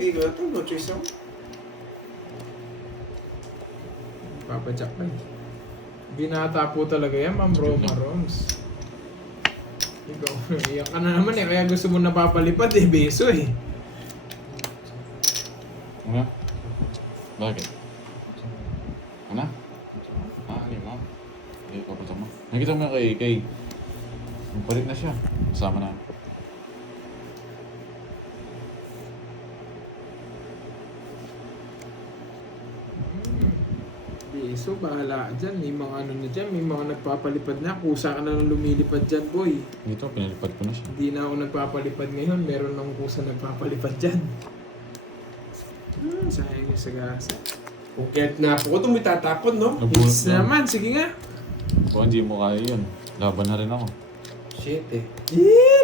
Eh, ito, no choice ako. Papadyak pa eh. Binata po talaga yan, Ma'am Roma Roms. Ikaw, iyak ka na naman eh. Kaya gusto mo napapalipad eh, Beso eh. Ano? Bakit? Ano? Hindi mo. Hindi ko mo. Nakita mo yung kay Palit na siya. Kasama na. Beso, bahala ka dyan. May mga ano na dyan. May mga nagpapalipad na. Kusa ka na lang lumilipad dyan, boy. Dito, pinalipad ko na siya. Hindi na ako nagpapalipad ngayon. Meron nang kusa nagpapalipad dyan. Sayang yung sagasa. Kung kaya't na po ko, tumitatapon, no? Nabunot Hits na. naman, sige nga. Kung hindi mo kaya yun, laban na rin ako. Shit eh.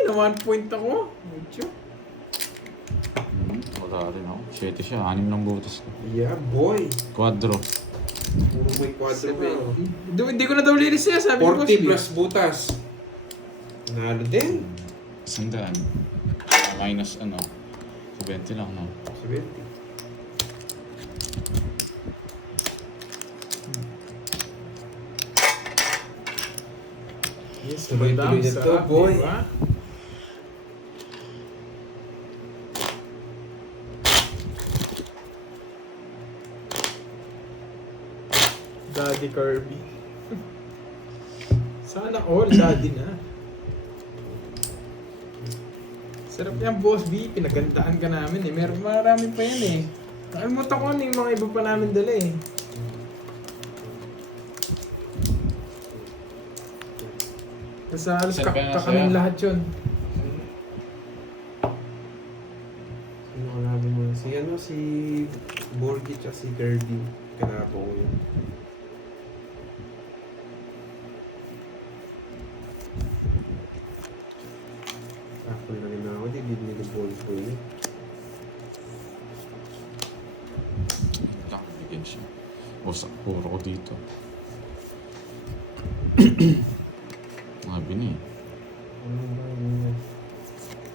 Na 1 point ako. Mucho. Wala rin ako. 7 siya, 6 ng butas ko. Yeah, boy. Quadro. Puro may kwadro ka. oh. Hindi ko na daw linis siya, sabi ko. 40 plus butas. Nalo din. Sandaan. Minus ano, 20 lang, no? 70. Yes, Tuloy-tuloy na to, boy. Diba? Daddy Kirby. Sana all daddy na. Sarap yan, Boss B. Pinagandaan ka namin eh. Meron marami pa yan eh. Nakalimutan ko ano yung mga iba pa namin dala eh. Basta halos Saan pa yung nasa kakamin yan? lahat yun. Sino ka namin mo? Si Borgi at si Kirby. Kanapo ko yun. Apple na rin ako. Di bibili ng balls ko yun. Lang, bigyan siya. Wasak puro ko dito. Sabi niya eh. Ano ba yun?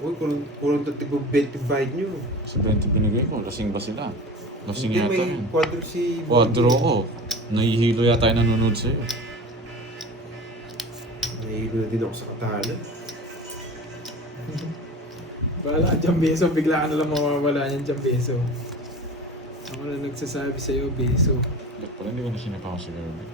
Uy, kurang to tipo 20 divide nyo. Sa 20 binigay ko, lasing ba sila? Lasing Hindi, yata may yun. quadro si Quadro ko. Nahihilo yata yung nanonood sa'yo. Nahihilo na din ako sa katahanan. Bahala dyan beso, bigla ka nalang mawawala niyan dyan beso. Ako na nagsasabi sa'yo, beso. Ba't pala hindi ko na sinapa ko si Kirby?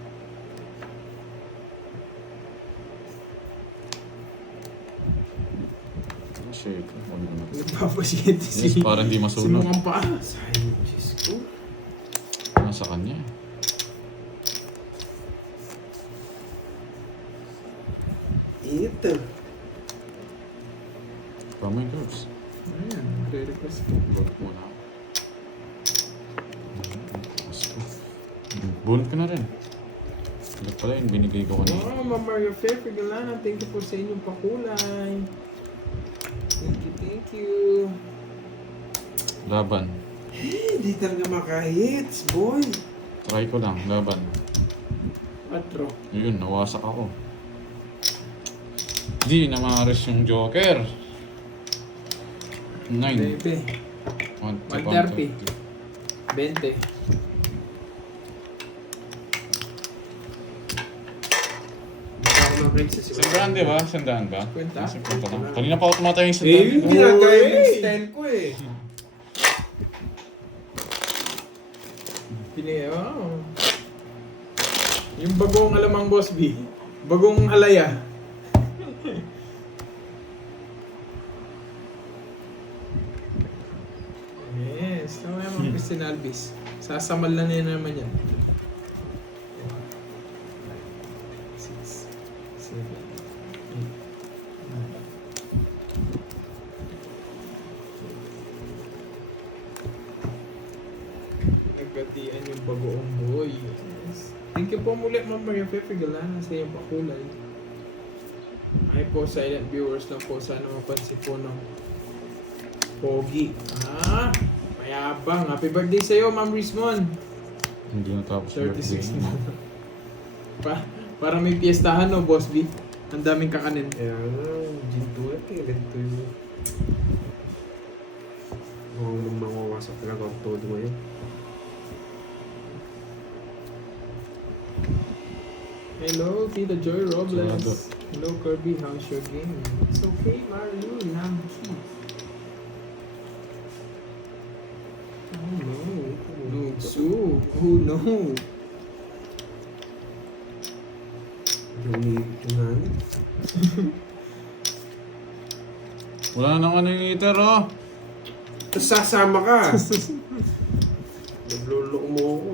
Oh shit, huwag ko na. Nagpapasyente Yes, para hindi si masunog. mukhang pa. Sayang, Diyos ko. Nasa kanya. Ito. Pamoy girls. Ayan, re-request ko. Bulot muna ako. Bulot ko na rin. Ito pala yung binigay ko kanina. Oh, Ma'am Mario Fair Galana, thank you po sa inyong pakulay. Thank you, thank you. Laban. Hindi talaga makahits, boy. Try ko lang, laban. Patro. Yun, nawasak ako. Di na maaris yung Joker. 9. Bebe. 130. 20. Baka ako mag-break sa Sandaan, di ba? Sandaan ba? Kwenta? Kwenta lang. Kanina pa ako tumatay yung Eh, sandaan. yung ginagaya Uy! yung style ko eh. Oh. Yung bagong alamang Boss B. Bagong alaya. Yes, tama naman Christian Alvis. Sasamal na naman yan. 6, 7, 8, 9. Nagkatian yung bagoong boy. Yes. Thank you po muli, Ma'am Maria Pepe Galana, sa iyong pakulay. Ay po, silent viewers lang po. Sana mapansin po ng pogi. Ah, mayabang. Happy birthday sa iyo, Ma'am Rismon. Hindi na tapos yung 36 birthday na. niya. Para may piyestahan, no, Boss B? Ang daming kakanin. Kaya nga, gintuat eh. Ganito yung... mawawasak talaga ang todo ngayon. Hello, Tita Joy Sarado. Robles. Hello, Kirby. How's your game? It's okay, Mario. Lamb cheese. Oh no. Lugso. Oh no. Hindi umiigit yung hangin. Wala na naman yung heater, oh. Tapos sasama ka. Naglulok mo ako.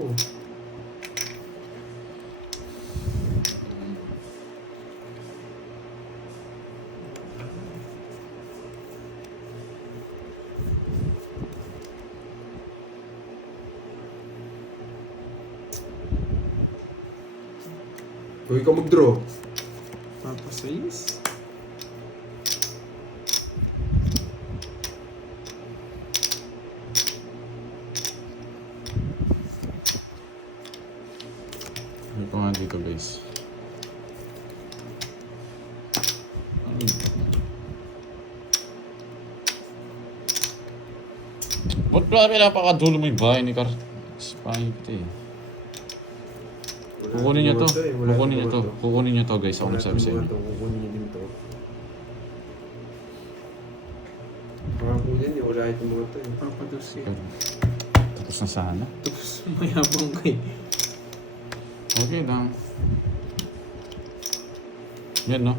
Kung ikaw mag-draw. Papa Sais. May pa nga dito, guys. Ano yun? Ba't grabe napakadulo mo yung bahay ni Car... Spahit eh. Kukunin niyo to. Kukunin niyo to. Kukunin niyo to, guys. Ako nagsabi sa inyo. Kukunin niyo din to. Pakakunin niyo. Wala itong mga to eh. Papa Dulce. Tapos na sana. Tapos mayabang kay. Okay lang. Yan, no?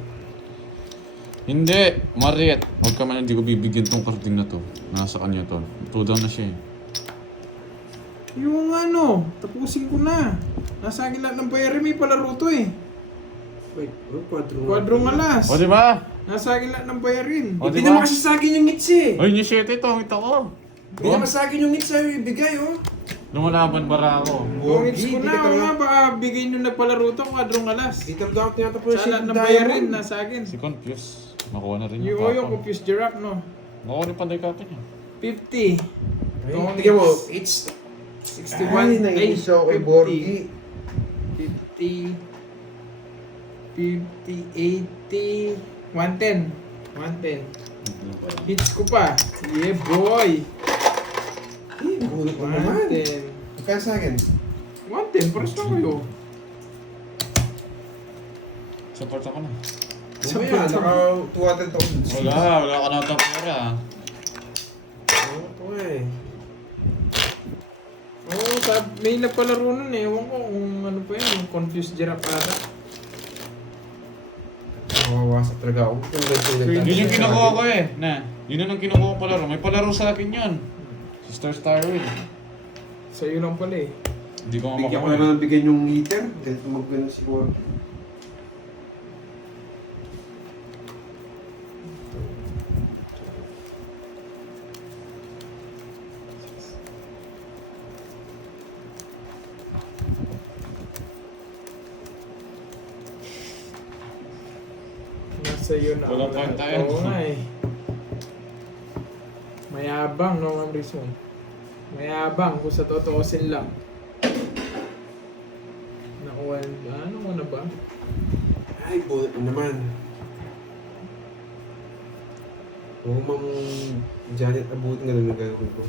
Hindi! Mariet! Huwag ka man, hindi ko bibigyan tong carding na to. Nasa kanya to. 2 down na siya eh. Yung ano, tapusin ko na. Nasa akin lahat ng bayari, may palaro to eh. Wait, quadro. Quadrong alas. O, di ba? Nasa akin lahat ng bayarin. O, Hindi di naman ba? kasi sa akin yung ngits eh. Ay, yung 7 ito. Ito ko. Hindi naman sa akin yung ngits sa'yo ibigay oh. Lumalaban bara ako. Kung hits ko Hindi na, ka o nga, talaga- baka bigay nyo nagpalaro to, quadrong alas. Di talaga ako tinatapos Sa lahat ng bayarin, nasa akin. Si Confuse. Nakuha na rin Yung yung oyo, kapon. confused giraffe, no? Nakuha rin panday kapon niya. 50. Tingnan mo, it's 61. Ay, nainis ako kay Borgi. 50. 50, 80. 110. 110. Hits ko pa. Yeah, boy. Eh, gulat mo naman. 110. Kaya sa akin, 110, pares na kayo. Support ako na. mamaya, naka 200 ako. Wala ka na itong pera. Oo, ito nga eh. may napalaro nun eh. Ewan ko kung ano pa yun, yung Confused Giraffe ata. Mawawasak talaga ako. Yung ganito yung Yun Yun yung nagtatapos kinukuha sa ko eh. Na, yun ang kinukuha ko palaro. May palaro sa akin yun. Sister Starwing. Sa'yo lang pala eh. Hindi ko akin. Bigyan ko makakuha. naman bigyan yung heater. Dahil mag-ganun siguro. Nasa iyo na. Walang ako. pantayan. Oo nga eh. Mayabang, no, Ma'am Rizwan? Mayabang, kung sa totoosin lang. Nakuha, ano mo na ba? Ay, bullet na naman. Oo, Ma'am Janet, abutin nga naman gagawin ko.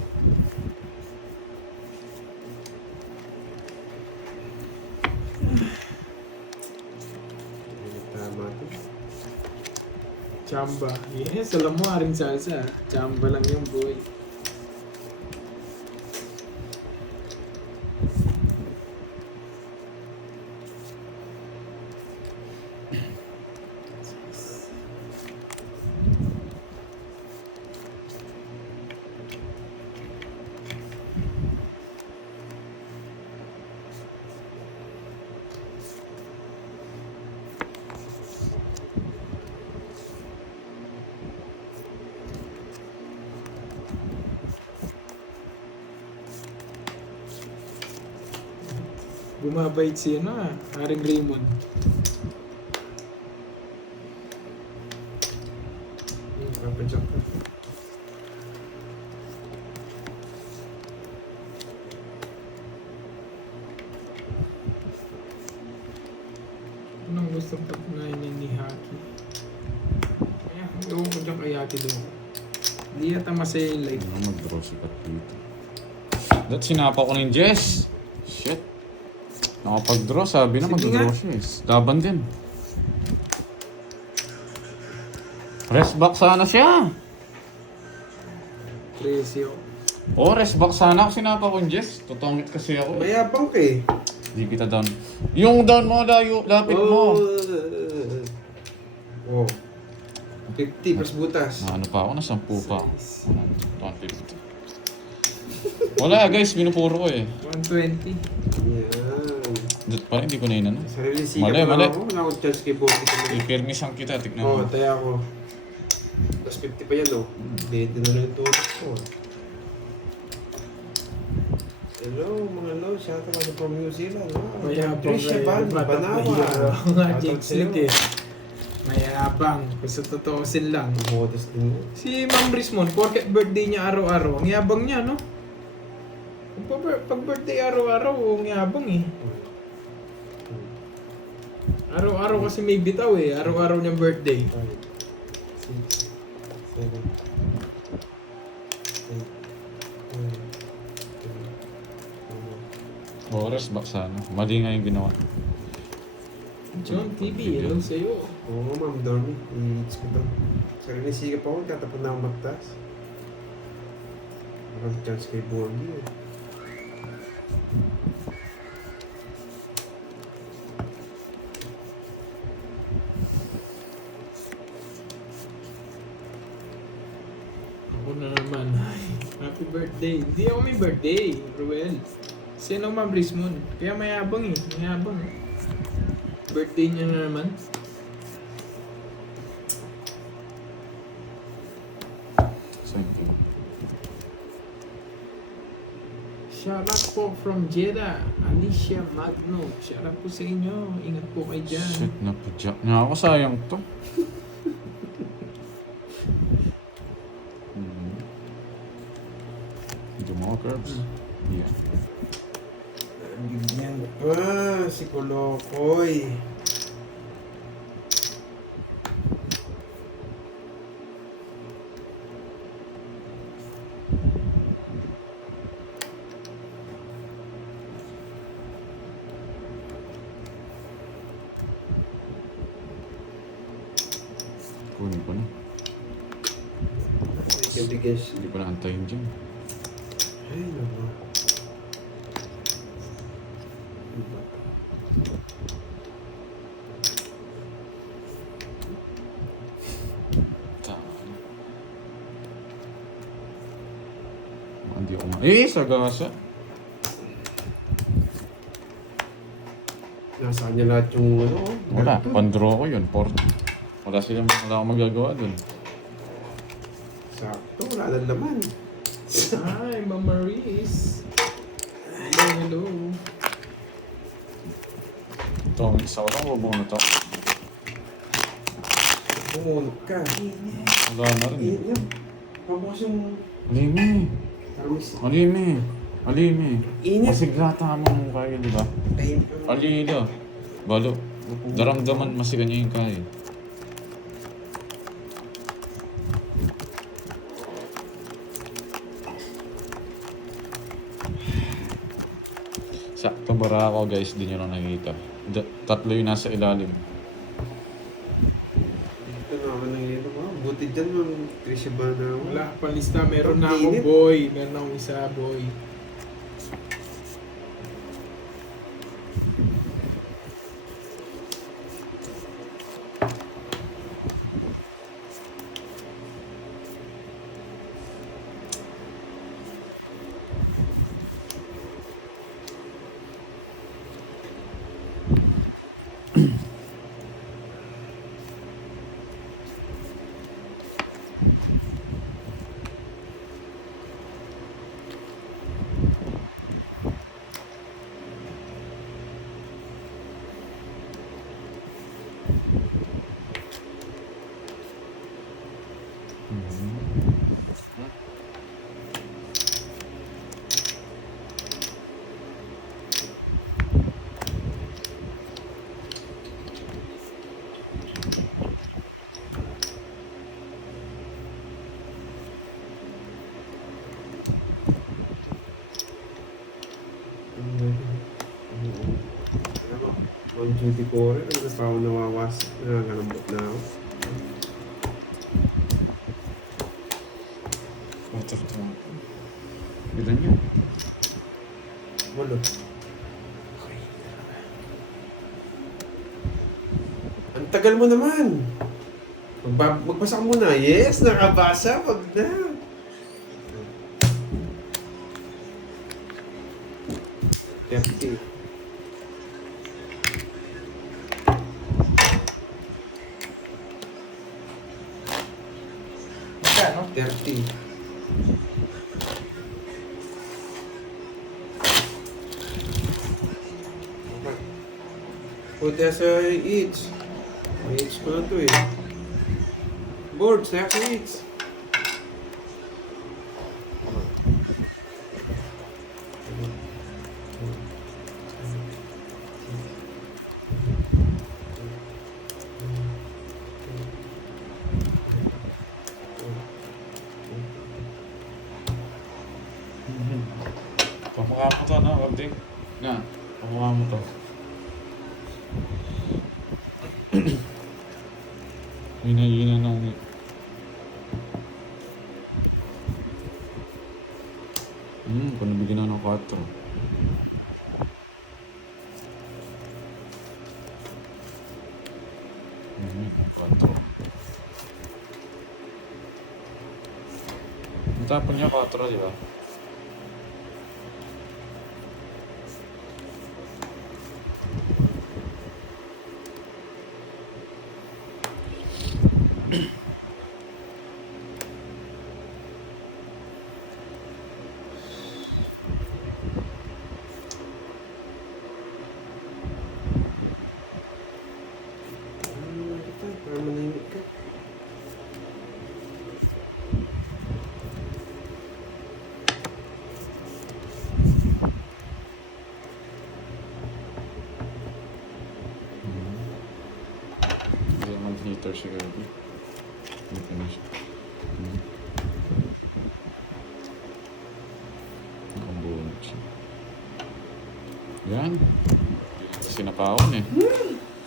Tama to. Chamba. Yes, alam mo, Aring Salsa. Chamba lang yung boy. Bumabait si ano ah, Haring Raymond. Papadyak ka. Anong gusto patunayan niya ni Haki? Kaya, ewan ko dyan kay Haki doon. Hindi yata masaya yung life. Ano mag-draw si Kat dito. That sinapa ko ng Jess. Shit. Nakapag-draw, sabi na Sige mag-draw nga. siya eh. Laban din. Rest back sana siya. Presyo. Oh, rest back sana ako sinapa ko ng Jess. Tutungit kasi ako eh. Mayabang ka eh. Hindi kita down. Yung down mo, layo, lapit mo. Oh. 50 plus butas. Na ano pa ako, na 10 pa ako. 150. Wala guys, binupuro ko eh. 120. Yan. Dito pa rin, hindi ko na yun ano. Sarili siya Mali, pa mali. lang ako. Wala akong chance kay Bobby. Ipirmisan kita, tignan Oo, mo. taya ako. Plus 50 pa yan oh. Dito na lang ito. Oh. Hello mga lord, shout out from New Zealand. Wow. Trisha Ban, Banawa. Mga James Lick eh. Mayabang. Kung sa totoosin lang. Modest din mo. Si Ma'am Rismon, porket birthday niya araw-araw, ang yabang niya, no? Pag birthday araw-araw, ang yabang eh. Araw-araw kasi may bitaw eh. Araw-araw niyang birthday. 5, 6, 7, 8, 9, 10, Oh, rest back sana. Mali nga yung ginawa. John TV, hello sa'yo. Oo, Ma'am Dormy. I-hits ko to. Sarili siga pa ako, tatapon na ako magtas. Walang chance kay Borgie eh. Ako na naman. Ay, happy birthday. Hindi ako may birthday, Ruel. Sino Ma'am Rismon? Kaya mayabang eh. Mayabang. Birthday niya na naman. Thank you. Shout out po from Jeddah, Alicia Magno. Shout out po sa inyo. Ingat po kayo dyan. Shit, napadyak nga ako. Sayang to. Gumawa curves. Yeah. Bigyan pa si Kolokoy. Kunin ko na. Yung bigas. Hindi ko na antayin dyan. Ay, naku. Hindi ako sagasa. Nasa kanya lahat yung ano. Wala, ganito. pandraw ko yun. Wala akong magagawa dun. Sakto, wala na laman. Hi, Mama Riz. Hello, hello. Ito ang isa ko lang, bubong na to. Pumunot ka. Wala na rin. Init yan. Pabukas yung... Alimi. Aramis. Alimi. Init. Masiglata mo ng kaya, di ba? Tahimik ka. Alila. Balo. Daramdaman masigan niya yung kaya. Sakto bara ako guys, di nyo lang nakikita. Tatlo yung nasa ilalim. Dito na ako nangyayon ko. Buti dyan yung Trisha ba na ako. Wala pa lista. Meron na Ang akong init. boy. Meron akong isa boy. Ang duty ko rin. Ano pa ako nawawas. Nakakalambot na ako. Water to. Ilan yun? Walo. Ang tagal mo naman. Magbasa ka muna. Yes, nakabasa. Wag na. Terti. Magkano? 30. Punta sa eats. May eats ko na to eh. Board, snacks and eats. Pamukha mo to, no? Wagdig. Na, pamukha mo to. Hina-hina na ulit. Kung nabigyan na ng 4. Mm, 4. Natapon niya 4, di ba? Para manahimik ka. Hindi naman heater siguro. Hindi pa na siya. Nakabunod siya. Yan. Kasi napaon eh.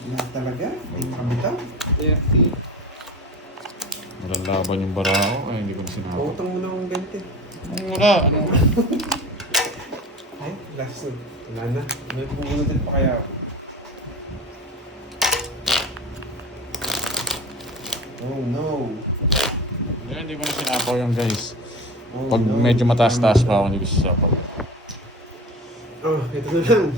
Na talaga? Hindi makabitaw? 30. Walang laban yung barao. Ay, hindi ko na sinabi. Pautang mo na akong 20. Wala. Ano? Ay, last na. Wala na. May pupunutin pa kaya ako. Oh no. Yan, hindi ko na sinapaw yung guys. Pag medyo mataas-taas pa ako, hindi gusto sa pag. Oh, ito na lang.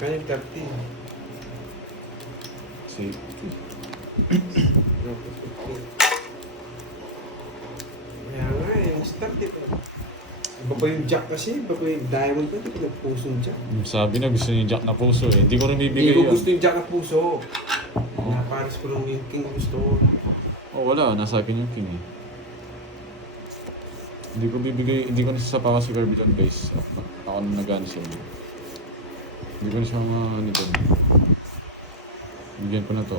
Kaya 30. Safety. Tapos 15. Kaya nga eh, start eh. Iba pa yung jack kasi, iba pa yung diamond pa, hindi ko puso yung jack. Sabi na gusto niya Jack na puso eh. Hindi ko rin Hindi bibigay ko yun. gusto yung jack na puso. Pares ko lang yung king gusto ko. Oh, wala. Nasa akin yung king eh. Hindi ko bibigay, hindi ko nasasapakan si Kirby dyan guys. Ako na nag-ano siya. Hindi ko na siya mga nito. Bigyan ko na to.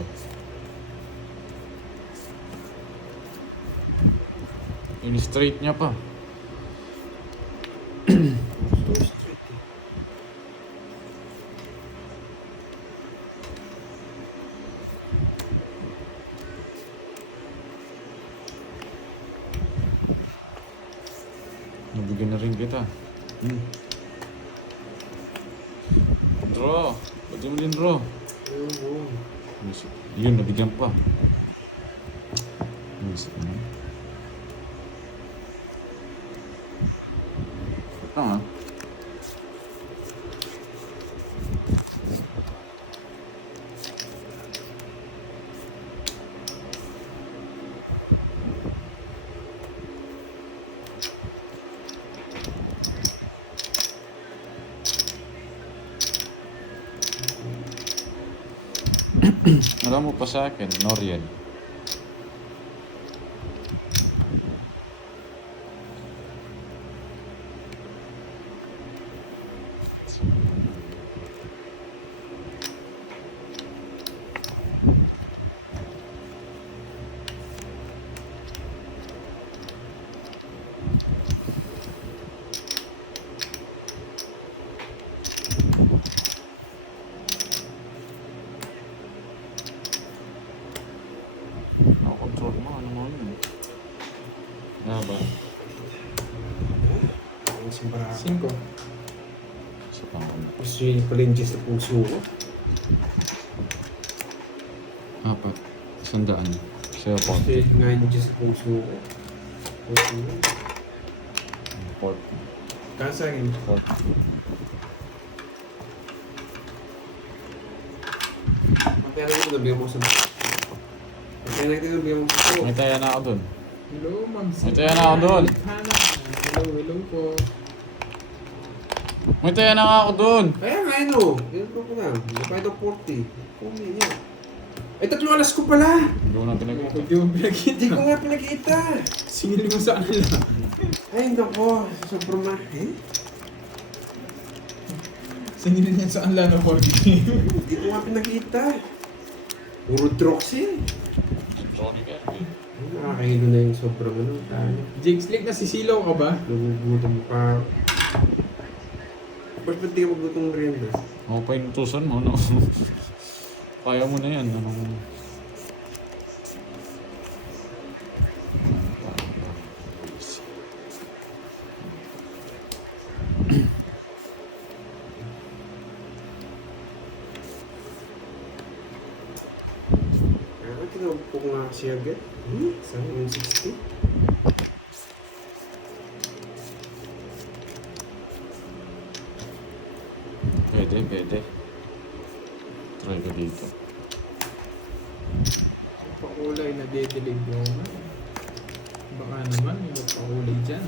In-straight niya pa. Gusto ko straight eh. Nabigyan na rin kita. Draw! Pwede mo din draw. Oo. Yun, nabigyan pa. Isip mo. Tama. Alam mo pa sa akin, Noriel. Control mo, ano mo yun? Nga ba? Ang simbara. 5. Sa pangalan. Gusto yun pala yung Diyos na puso ko. 4. 100. Sa'yo po. Gusto yun nga yung Diyos na puso ko. Okay. 4. Kaya sa akin, 4. magkaya lang ito, bigyan mo sa magkaya lang ito, bigyan mo sa May taya na ako dun. Hello, Ma'am May taya na ako doon. Hana. Hello po. May taya na nga ako dun. kaya nga yun o. Yun ko lang. Napay ito 40. Kumi niya. Ay, 3 alas ko pala. Hindi ko na pinag-ito. Huwag yung pinakita. Hindi ko nga pinakita. Singil mo sa kanila. Ay, nako. Sobrang eh? Singil niya sa kanila ng 40. Hindi ko nga pinakita. Puro Droxy. Johnny Kirby. Nakakailo na yung sobrang ano. Tayo. Jigs, like nasisilaw ka ba? Nagugutom pa. Ba't ba't di ka magutong merienda? Ako pa inutusan mo, no? Kaya mo na yan. Anong... Tinawag ko nga siya agad. Sa 160. Pwede, pwede. Try ka dito. Yung pakulay na dedilig mo. Baka naman may pakulay dyan.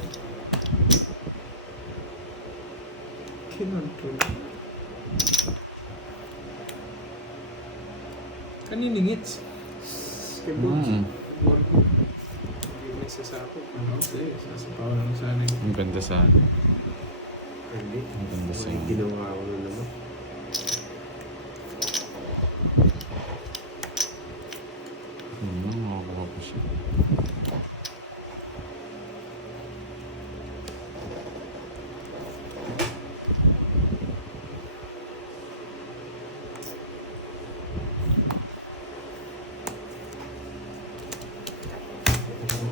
Kinontrol. Kaniningits. Kay Bones. Borgo. Hindi may sasako. Ano sa'yo? Sasapaw lang sana yun. Ang ganda sa... Hindi. Ang ganda sa... May ginawa ko na naman. Makakuha ko siya.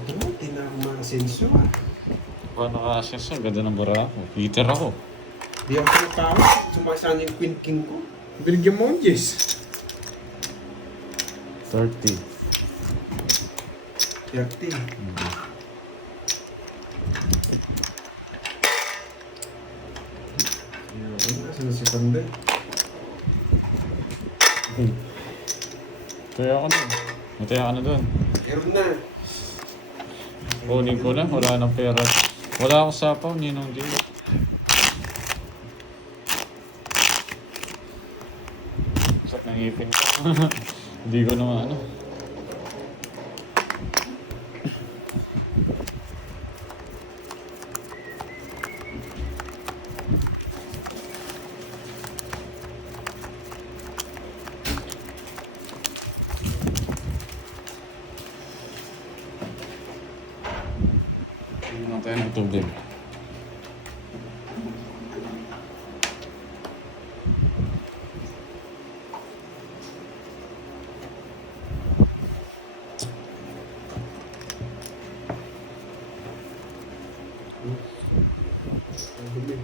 Hindi na ako makasenso ah. Paano ka siya? Ang ganda ng bara ako. Heater ako. Di ako sumapawa. Sumasana yung Queen King ko. Binigyan mo ang Jess. 30. 30. Saan si Panday? Kaya ako na. Mataya ka na doon. Meron na. Kunin ko na. Wala nang pera. Wala akong sapaw. Ninong din. Sak ng ipin ko. Hindi ko naman ano. Tingnan tayo ng tubig. Ang dumi.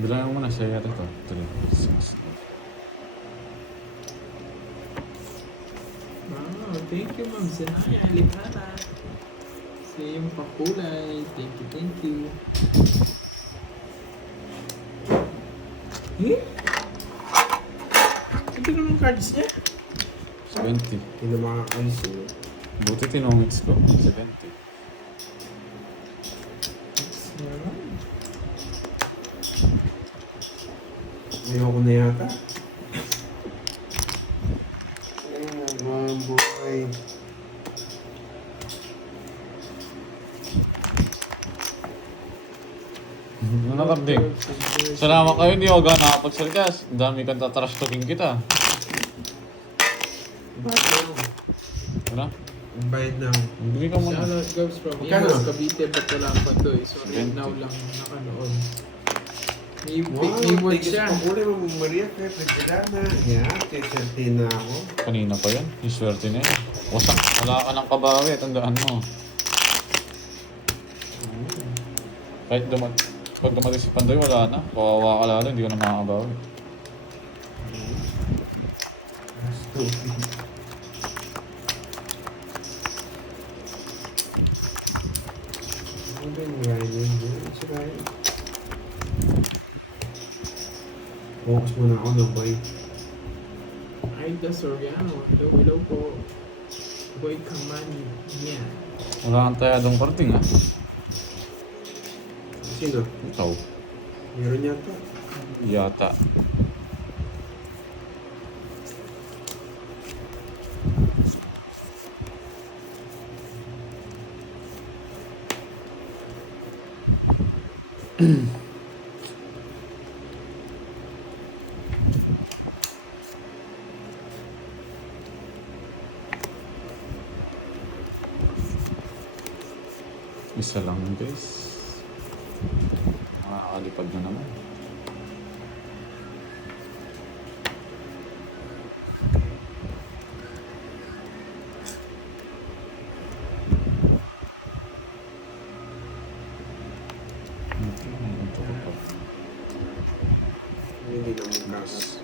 Bilangin mo na siya yata ito. 3, 6. Wow, thank you Ma'am Zenaya Lipana. Sa iyong pakulay. Thank you, thank you. Eh? Ito naman cards niya. 70. Hindi na makakalis yun. Buti tinongits ko. 70. Meron. Ayoko na yata. Mga buhay. Ano nakarding? Salamat kayo, hindi ako gana nakapagsalita. Ang dami kang tatrash talking kita. Bakit na? Ano? Ang bayad na ako. Bigay ka muna. Shoutout goes from Magkano? Imus Cavite, ba't wala pa to eh. So, right 20. now lang nakanood. May Wow, word tigis siya. pa kulay mo, Maria, kaya pagkilana. Yeah, kaya na ako. Kanina pa yan. Yung swerte na yan. Wasak. Wala ka ng kabawi. Tandaan mo. Kahit pag dumating si Pandoy, wala na. Kawawa ka lalo. Hindi ka na makakabawi. Ano ba yung Ryan yun? Si Ryan. Focus muna ako ng boy. Aida Soriano. Hello, hello po. Boy Kamani. Yeah. Wala kang tayadong parting ha. Sino? Ikaw. Meron yata. Yata. Isa lang guys. Makakalipad na naman. Ito ko pa. Hindi na mong kakas.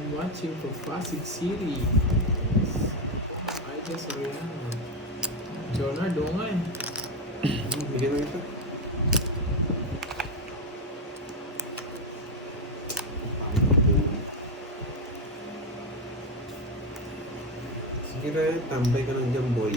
I'm watching from Pasig City. Aida Soriano. Jonah, dungay. Bigyan na ito. Sige Ryan, tambay ka lang dyan boy.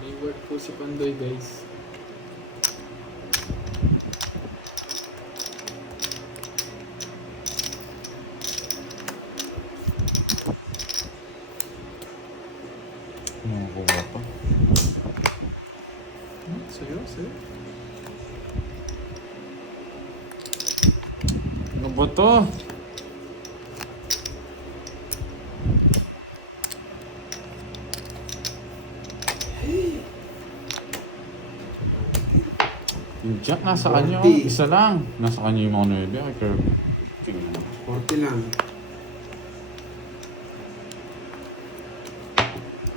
May word po si Pandoy guys. Nakakuha pa. Seryoso? Ano ba to? Yung jack, nasa kanya. 40. Isa lang. Nasa kanya yung mga 9. Kay Kirby. Tingnan mo. 40 lang.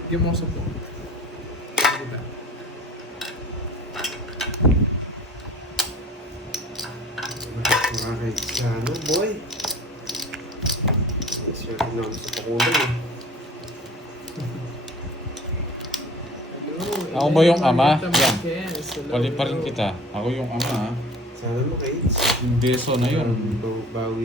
Bigyan mo ako sa po. Kita. Makakahit sa ano, boy. Swerte na ako sa pakulan eh. Hello. Ako ba yung ama? Marieta Yan. Marquez. Hello, Pali pa rin hello. kita. Ako yung ama, ha? Sana mo kahit Yung deso na yun. bawi